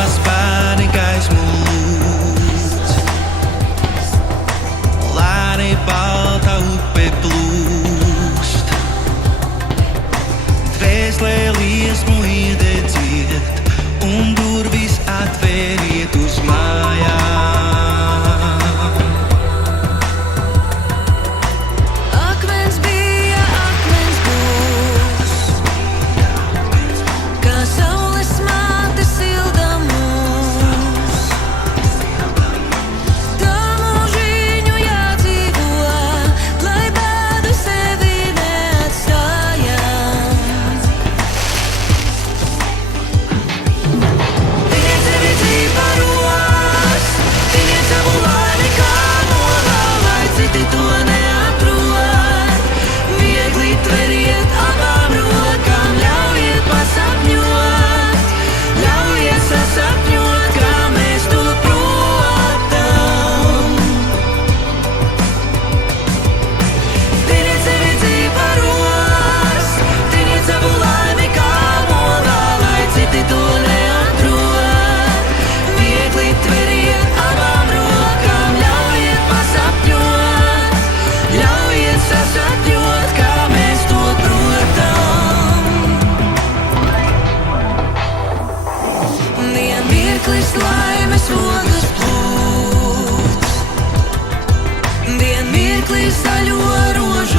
Ziemās bērni gaismu lūdz, lēni balta upe plūst. Dvēselē liesmu iededziet un durvis atvēriet uz mājām. Akmens bija, akmens būs, kā saules māte silda mūs. Tā mūžiņu jādzīvo, lai bēdu sevi neatstājam. Tiniet sevi dzīvaros, tiniet savu laimi kā molā, lai citi to neatrod. Viegli tveriet abām rokām, ļaujiet pasapņot, ļaujiet sasapņot, kā mēs to protam. Tiniet sevi dzīvaros, tiniet savu laimi kā molā, lai citi to neatrod. Viegli tveriet abām rokām, ļaujiet pasapņot, ļaujiet sasapņot, kā mēs to protam. Vien mirklis laimes ogas plūks, vien mirklis zaļo rožu